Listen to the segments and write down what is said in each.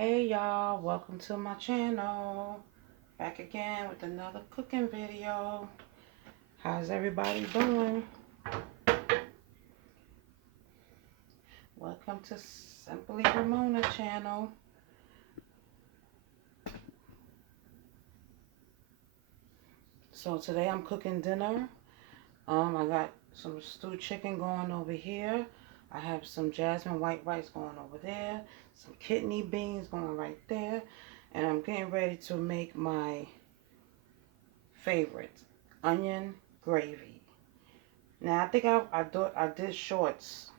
Hey y'all, welcome to my channel. Back again with another cooking video. How's everybody doing? Welcome to Simply Ramona channel. So today I'm cooking dinner. I got some stewed chicken going over here. I have some jasmine white rice going over there. Some kidney beans going right there. And I'm getting ready to make my favorite, onion gravy. Now I think I did shorts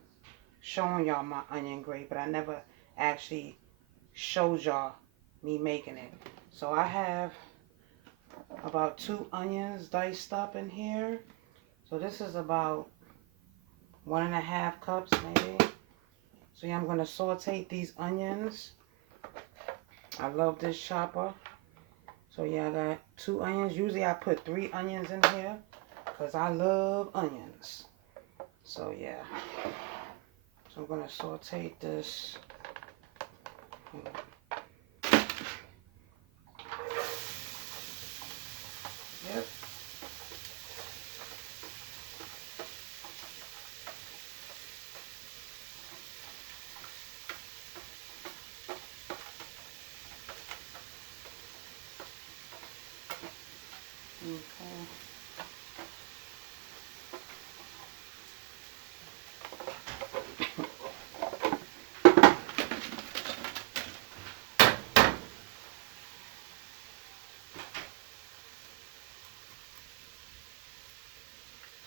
showing y'all my onion gravy, but I never actually showed y'all me making it. So I have about 2 onions diced up in here. So this is about 1.5 cups maybe. So yeah, I'm gonna saute these onions. I love this chopper. So yeah, I got 2 onions. Usually I put 3 onions in here because I love onions. So yeah. So I'm gonna saute this. Yep. Okay.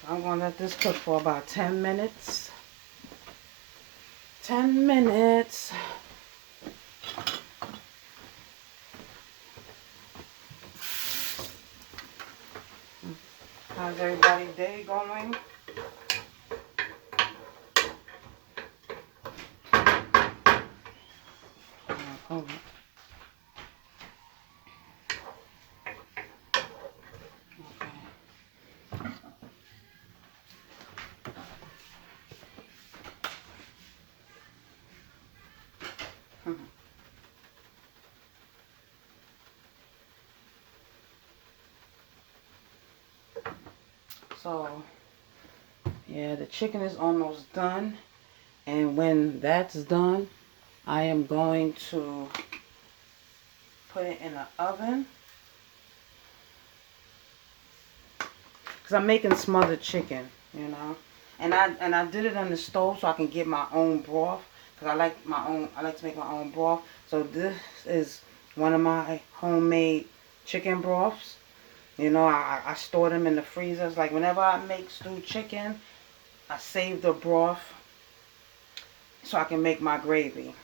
I'm going to let this cook for about 10 minutes. 10 minutes. How's everybody's day going? Hold on. Okay. So, yeah, the chicken is almost done. And when that's done, I am going to put it in the oven. Because I'm making smothered chicken, you know. And I did it on the stove so I can get my own broth. Because I like to make my own broth. So this is one of my homemade chicken broths. You know, I store them in the freezers. Like whenever I make stewed chicken, I save the broth so I can make my gravy.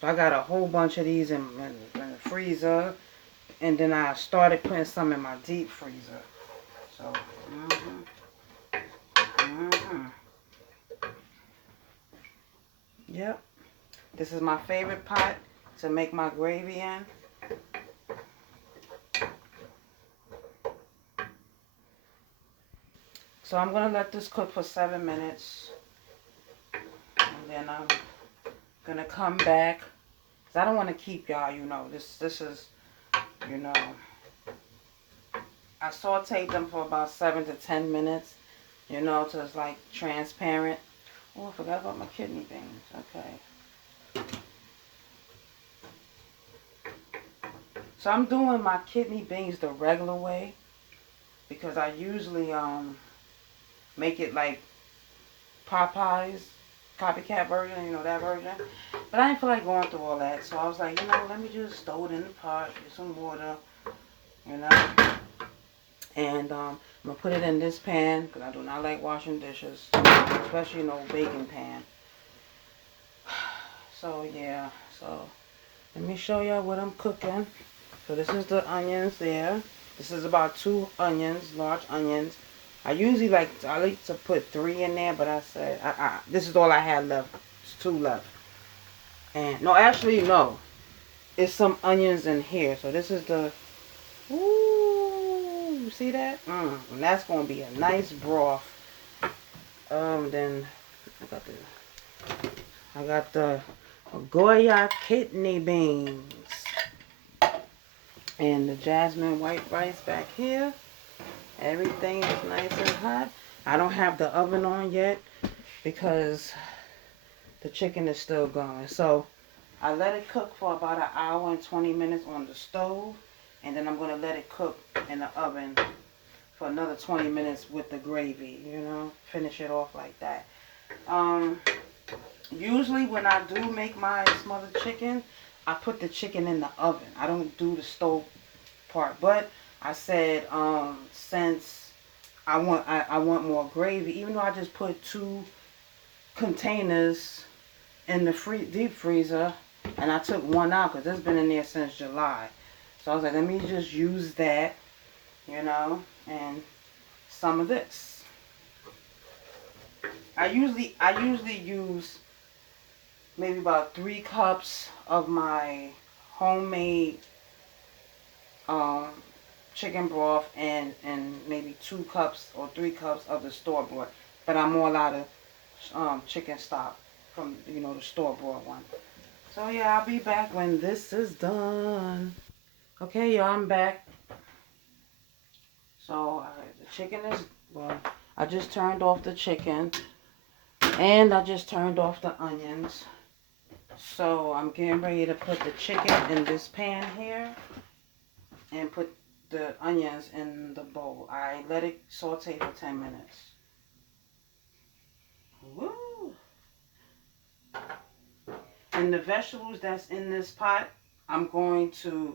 So I got a whole bunch of these in the freezer. And then I started putting some in my deep freezer. So, Yep. This is my favorite pot to make my gravy in. So I'm going to let this cook for 7 minutes. And then I'm going to come back. Because I don't want to keep y'all, you know. This is, you know. I sauteed them for about 7 to 10 minutes. You know, so it's like transparent. Oh, I forgot about my kidney beans. Okay. So I'm doing my kidney beans the regular way. Because I usually make it like Popeye's copycat version, you know, that version. But I didn't feel like going through all that. So I was like, you know, let me just throw it in the pot, get some water, you know. And I'm going to put it in this pan because I do not like washing dishes, especially no baking pan. So, yeah. So, let me show y'all what I'm cooking. So, this is the onions there. This is about 2 onions, large onions. I like to put 3 in there, but I said, this is all I had left. It's 2 left. And, no, actually, no. It's some onions in here. So, this is the, ooh, you see that? And that's going to be a nice broth. Then, I got the Goya kidney beans. And the jasmine white rice back here. Everything is nice and hot. I don't have the oven on yet because the chicken is still going. So I let it cook for about an hour and 20 minutes on the stove. And then I'm going to let it cook in the oven for another 20 minutes with the gravy, you know. Finish it off like that. Usually when I do make my smothered chicken, I put the chicken in the oven. I don't do the stove part. But I said since I want more gravy, even though I just put 2 containers in the deep freezer, and I took one out because it's been in there since July. So I was like, let me just use that, you know, and some of this. I usually use maybe about 3 cups of my homemade chicken broth and maybe 2 cups or 3 cups of the store bought. But I'm all out of chicken stock from, you know, the store bought one. So yeah, I'll be back when this is done. Okay, y'all, I'm back. So the chicken is, well, I just turned off the chicken and I just turned off the onions. So I'm getting ready to put the chicken in this pan here and put the onions in the bowl. I let it saute for 10 minutes. Woo! And the vegetables that's in this pot, I'm going to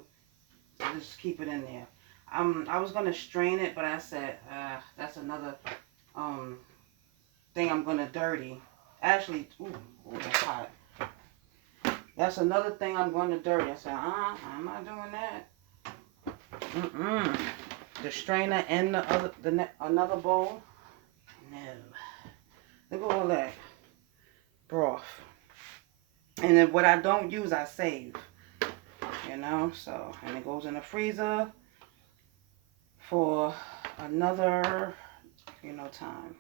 just keep it in there. I was going to strain it, but I said, that's another thing I'm going to dirty. Actually, ooh, that's hot. That's another thing I'm going to dirty. I said, I'm not doing that. The strainer and another bowl. No. Look at all that broth. And then what I don't use, I save. You know, so, and it goes in the freezer for another, you know, time.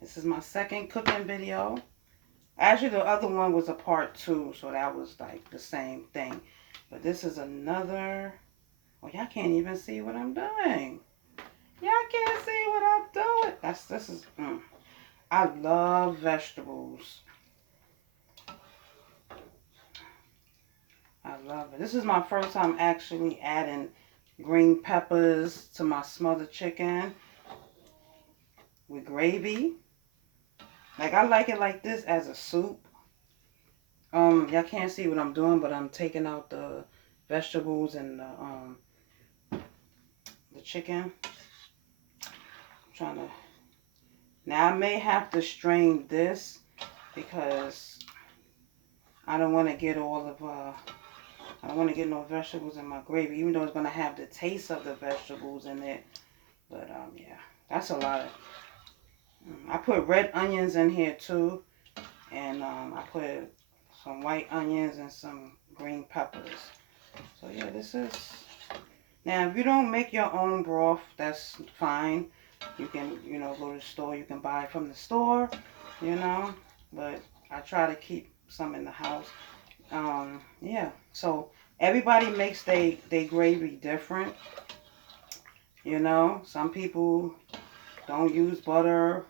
This is my second cooking video. Actually, the other one was a part 2, so that was like the same thing. But this is another. Oh, y'all can't even see what I'm doing. Y'all can't see what I'm doing. This is. I love vegetables. I love it. This is my first time actually adding green peppers to my smothered chicken with gravy. Like, I like it like this as a soup. Y'all can't see what I'm doing, but I'm taking out the vegetables and the chicken. I'm trying to. Now I may have to strain this because I don't want to get all of I don't want to get no vegetables in my gravy, even though it's going to have the taste of the vegetables in it. But, yeah, that's a lot of... I put red onions in here, too. And I put some white onions and some green peppers. So, yeah, this is... Now, if you don't make your own broth, that's fine. You can, you know, go to the store. You can buy it from the store, you know. But I try to keep some in the house. Yeah, so everybody makes they gravy different, you know. Some people don't use butter,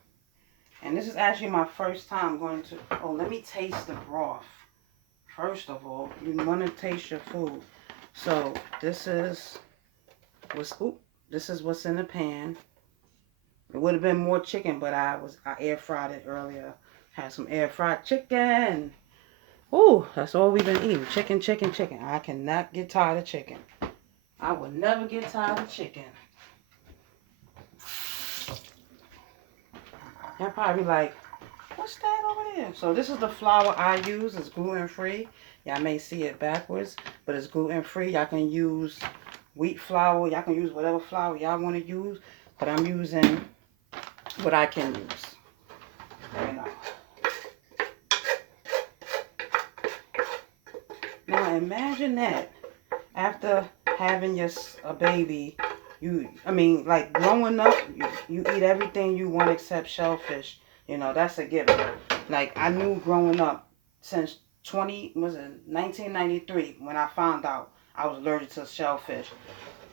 and this is actually my first time going to. Oh, let me taste the broth. First of all, you want to taste your food. So this is what's in the pan. It would have been more chicken, but I air fried it earlier. Had some air fried chicken. Ooh, that's all we've been eating. Chicken, chicken, chicken. I cannot get tired of chicken. I will never get tired of chicken. Y'all probably like, what's that over there? So this is the flour I use. It's gluten-free. Y'all may see it backwards, but it's gluten-free. Y'all can use wheat flour. Y'all can use whatever flour y'all want to use. But I'm using what I can use. You know. Now imagine that after having a baby, like growing up, you eat everything you want except shellfish. You know, that's a given. Like I knew growing up since was it 1993 when I found out I was allergic to shellfish.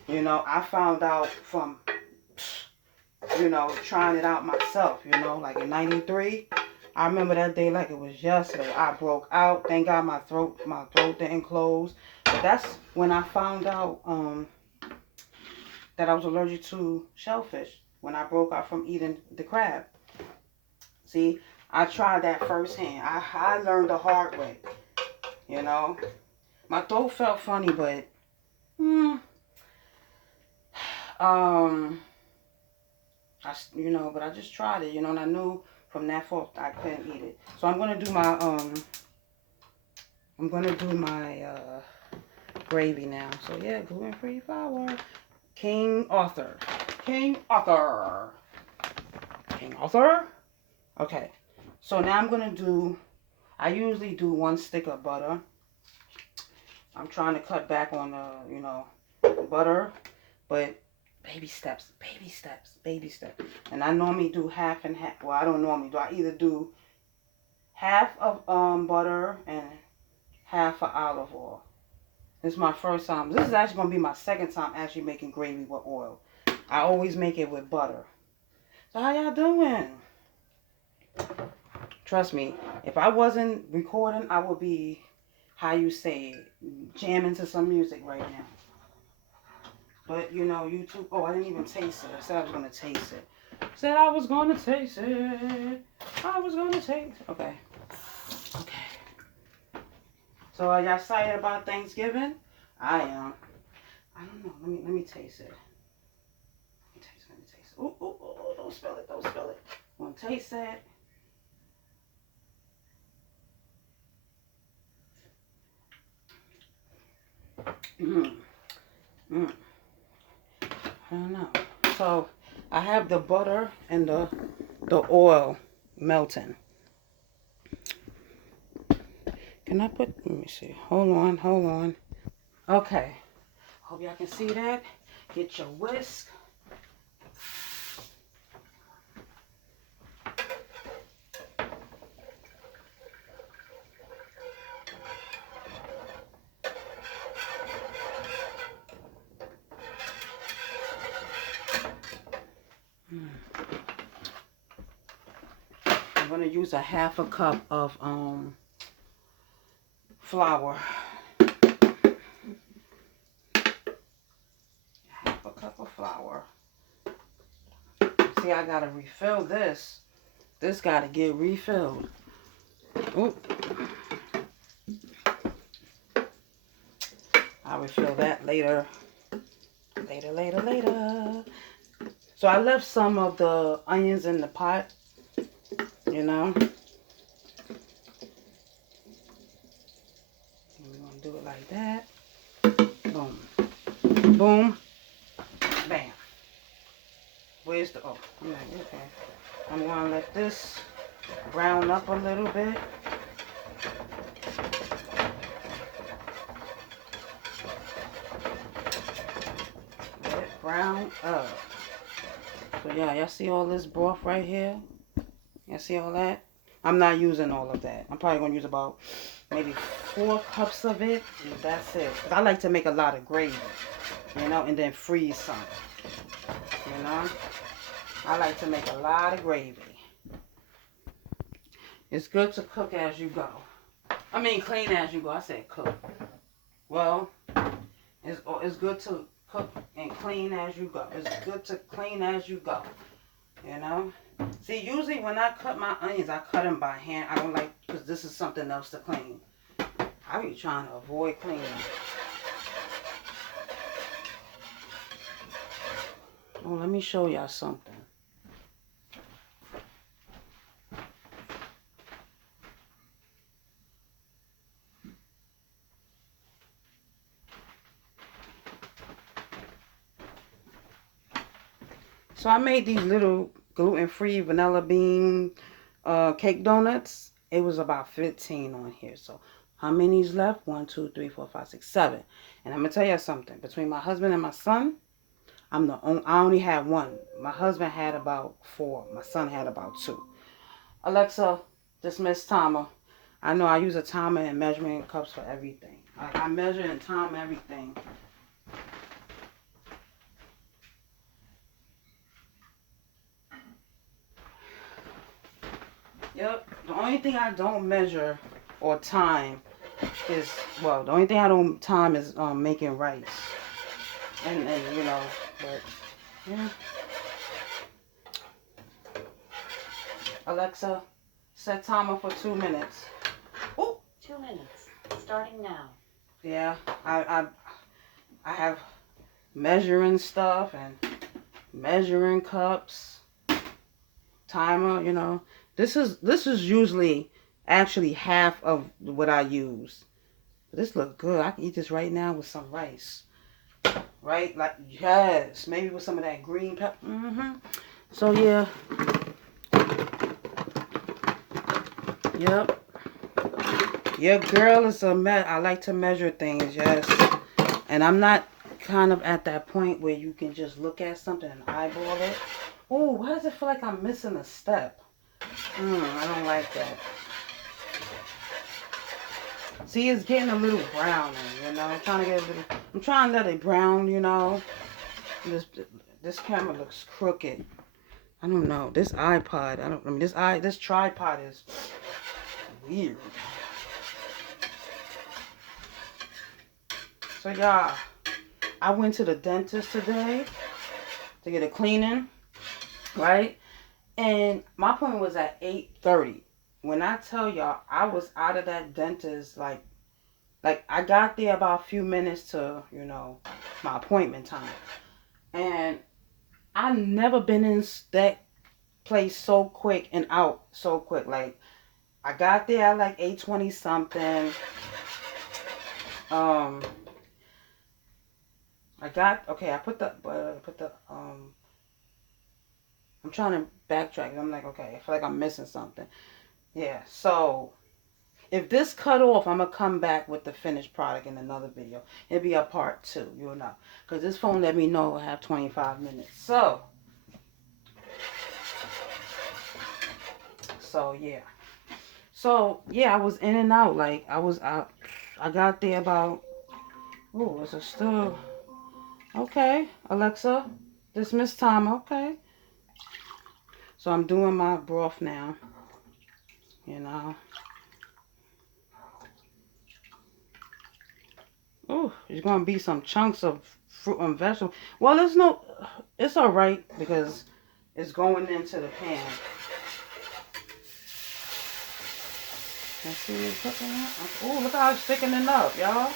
You know, I found out from, you know, trying it out myself, you know, like in 93. I remember that day like it was yesterday. I broke out. Thank God my throat didn't close. But that's when I found out that I was allergic to shellfish. When I broke out from eating the crab. See, I tried that firsthand. I learned the hard way, you know. My throat felt funny, but but I just tried it, you know, and I knew from that forth I couldn't eat it. So I'm gonna do my gravy now. So yeah, gluten-free flour. King Arthur. King Arthur. King Arthur. Okay. So now I'm gonna do. I usually do 1 stick of butter. I'm trying to cut back on butter, but baby steps, baby steps, baby steps. And I normally do half and half. Well, I don't normally do. I either do half of butter and half of olive oil. This is my first time. This is actually going to be my second time actually making gravy with oil. I always make it with butter. So how y'all doing? Trust me, if I wasn't recording, I would be, how you say, jamming to some music right now. But, you know, YouTube... Oh, I didn't even taste it. I said I was going to taste it. Said I was going to taste it. I was going to taste it. Okay. Okay. So are y'all excited about Thanksgiving? I am. I don't know. Let me taste it. Let me taste it. Ooh, don't spill it. Don't spill it. I'm going to taste it. I don't know. So I have the butter and the oil melting. Can I put, let me see. Hold on. Okay. Hope y'all can see that. Get your whisk. I'm going to use a half a cup of flour. Half a cup of flour. See, I got to refill this. This got to get refilled. Ooh. I'll refill that later. Later. So I left some of the onions in the pot, you know. We're going to do it like that. Boom. Boom. Bam. Where's the, oh, okay. I'm going to let this brown up a little bit. Let it brown up. So yeah, y'all see all this broth right here? Y'all see all that? I'm not using all of that. I'm probably going to use about maybe 4 cups of it. And that's it. Because I like to make a lot of gravy, you know, and then freeze some. You know? I like to make a lot of gravy. It's good to cook as you go. I mean, clean as you go. I said cook. Well, it's good to cook and clean as you go. It's good to clean as you go. You know? See, usually when I cut my onions, I cut them by hand. I don't like, because this is something else to clean. I be trying to avoid cleaning. Oh, let me show y'all something. So I made these little gluten-free vanilla bean cake donuts. It was about 15 on here. So how many's left? 1, 2, 3, 4, 5, 6, 7. And I'm gonna tell you something. Between my husband and my son, I only had 1. My husband had about 4. My son had about 2. Alexa, dismiss timer. I know I use a timer and measuring cups for everything. I measure and time everything. Yep. The only thing I don't measure or time is, well, the only thing I don't time is making rice. And you know, but yeah. Alexa, set timer for 2 minutes. Oh, 2 minutes. Starting now. Yeah, I have measuring stuff and measuring cups, timer, you know. This is usually actually half of what I use. This looks good. I can eat this right now with some rice. Right? Like, yes. Maybe with some of that green pepper. So, yeah. Yep. Your girl is a mess. I like to measure things, yes. And I'm not kind of at that point where you can just look at something and eyeball it. Oh, why does it feel like I'm missing a step? I don't like that. See, it's getting a little browner, you know. I'm trying to let it brown, you know. This camera looks crooked. I don't know. This this tripod is weird. So y'all, I went to the dentist today to get a cleaning, right? And my appointment was at 8:30. When I tell y'all, I was out of that dentist like I got there about a few minutes to, you know, my appointment time. And I've never been in that place so quick and out so quick. Like, I got there at like 8:20 something. I I'm trying to backtrack. I'm like, okay, I feel like I'm missing something. Yeah, so if this cut off, I'm going to come back with the finished product in another video. It'll be a part 2, you'll know. Because this phone let me know I have 25 minutes. So, yeah. So, yeah, I was in and out. Like, I was out. I got there about, oh, is it still, okay, Alexa, dismiss time, okay. So, I'm doing my broth now, you know. Oh, there's going to be some chunks of fruit and vegetable. Well, it's all right because it's going into the pan. Let's see it cooking up. Oh, look how it's thickening up, y'all.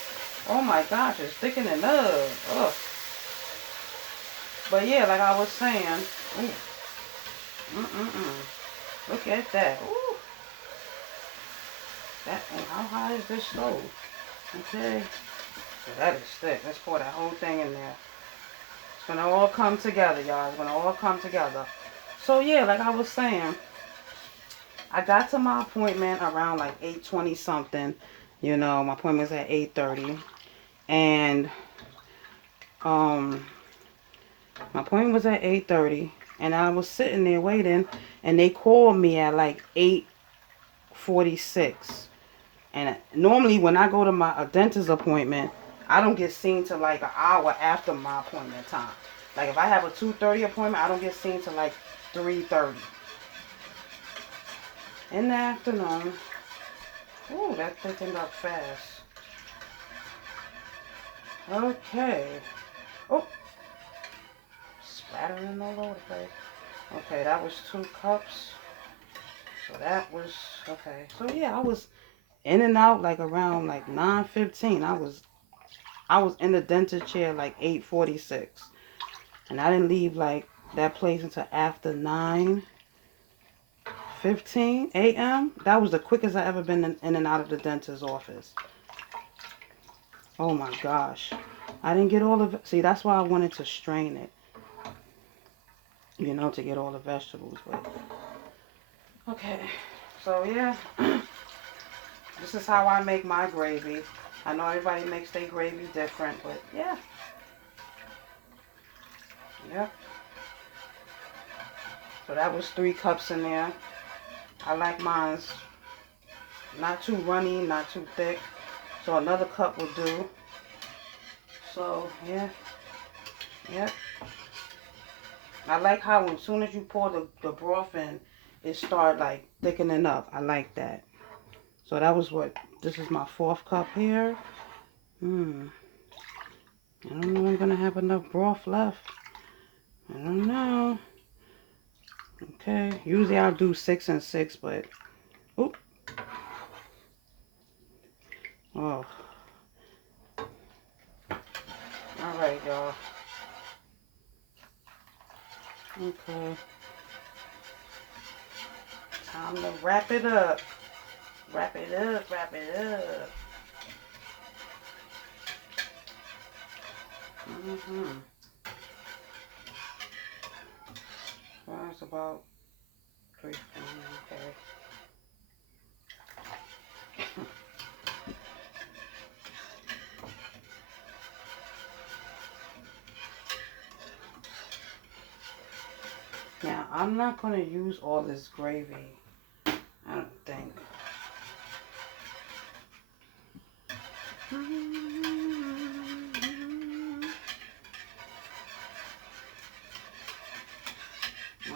Oh my gosh, it's thickening up. Ugh. But yeah, like I was saying, look at that. Ooh. How high is this stove? Okay. So that is thick. Let's pour that whole thing in there. It's gonna all come together, y'all. It's gonna all come together. So yeah, like I was saying, I got to my appointment around like 8:20 something. You know, my appointment was at 8:30. And my appointment was at 8:30. And I was sitting there waiting, and they called me at like 8:46. And normally when I go to a dentist appointment, I don't get seen till like an hour after my appointment time. Like if I have a 2:30 appointment, I don't get seen till like 3:30. In the afternoon. Ooh, that thickened up fast. Okay. Oh. Splattering all over the place. Okay, that was 2 cups. So that was, okay. So yeah, I was in and out like around like 9:15. I was in the dentist chair like 8:46. And I didn't leave like that place until after 9:15 a.m. That was the quickest I ever been in and out of the dentist's office. Oh my gosh. I didn't get all of it. See, that's why I wanted to strain it. You know, to get all the vegetables. But okay. So yeah. This is how I make my gravy. I know everybody makes their gravy different, but yeah. Yep. So that was 3 cups in there. I like mine Not too runny, not too thick. So another cup will do. So, yeah. Yep. I like how as soon as you pour the broth in, it start like thickening up. I like that. So that was what, this is my 4th cup here. I don't know if I'm going to have enough broth left. I don't know. Okay. Usually I'll do 6 and 6, but, oop. Oh. All right, y'all. Okay. Time to wrap it up. Wrap it up, wrap it up. Well, it's about 3. Okay. Now, I'm not going to use all this gravy. I don't think.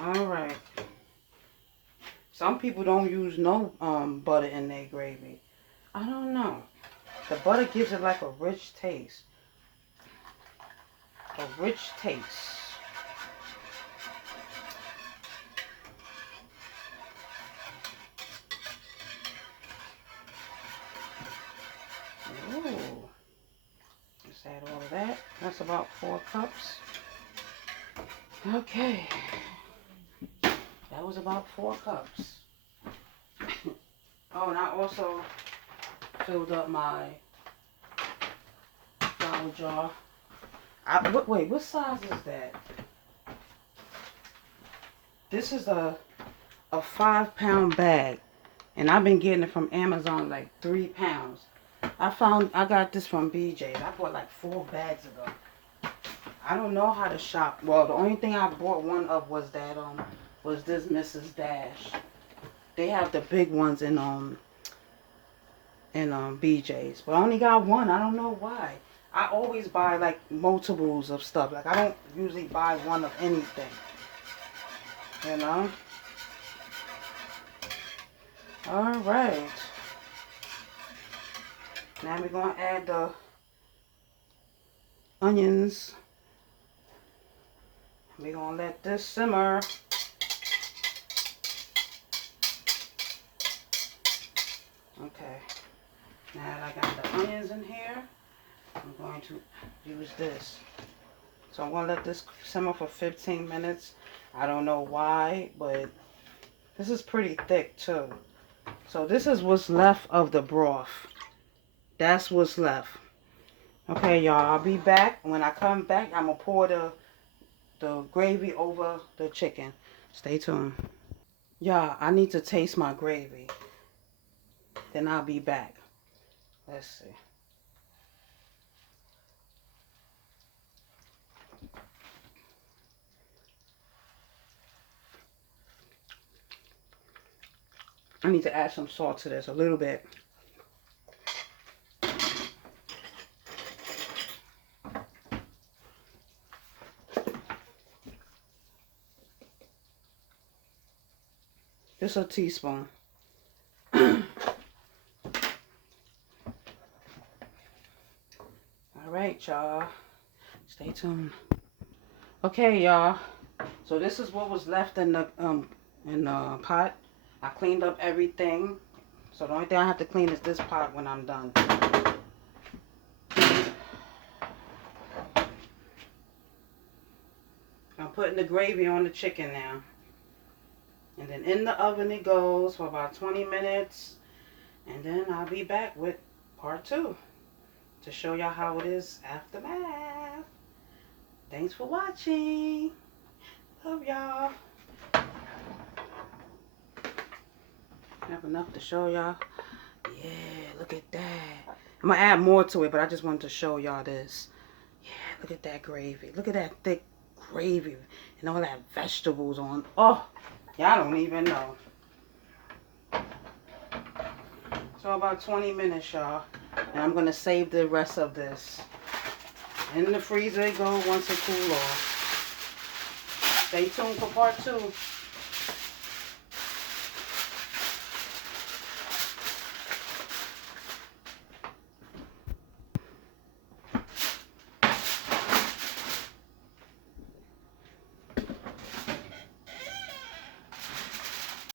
All right. Some people don't use no butter in their gravy. I don't know. The butter gives it like a rich taste. A rich taste. Ooh. Let's add all of that. That's about 4 cups. Okay. That was about 4 cups. Oh, and I also filled up my flour jar. Wait, what size is that? This is a 5-pound bag. And I've been getting it from Amazon like 3 pounds. I got this from BJ's. I bought like 4 bags ago. I don't know how to shop. Well, the only thing I bought one of was that was this Mrs. Dash. They have the big ones in BJ's, but I only got one. I don't know why. I always buy like multiples of stuff. Like I don't usually buy one of anything. You know? All right. Now we're gonna add the onions. We're gonna let this simmer. Okay. Now that I got the onions in here, I'm going to use this. So I'm going to let this simmer for 15 minutes. I don't know why, but this is pretty thick too. So this is what's left of the broth. That's what's left. Okay, y'all, I'll be back. When I come back, I'm going to pour the gravy over the chicken. Stay tuned. Y'all, I need to taste my gravy. Then I'll be back. Let's see. I need to add some salt to this, a little bit. Just a teaspoon. All right, y'all. Stay tuned. Okay, y'all. So this is what was left in the pot. I cleaned up everything. So the only thing I have to clean is this pot when I'm done. I'm putting the gravy on the chicken now. And then in the oven it goes for about 20 minutes. And then I'll be back with part 2 to show y'all how it is aftermath. Thanks for watching. Love y'all. Have enough to show y'all. Yeah, look at that. I'm going to add more to it, but I just wanted to show y'all this. Yeah, look at that gravy. Look at that thick gravy and all that vegetables on. Oh, y'all don't even know. So about 20 minutes, y'all. And I'm going to save the rest of this. In the freezer it go once it cool off. Stay tuned for part 2.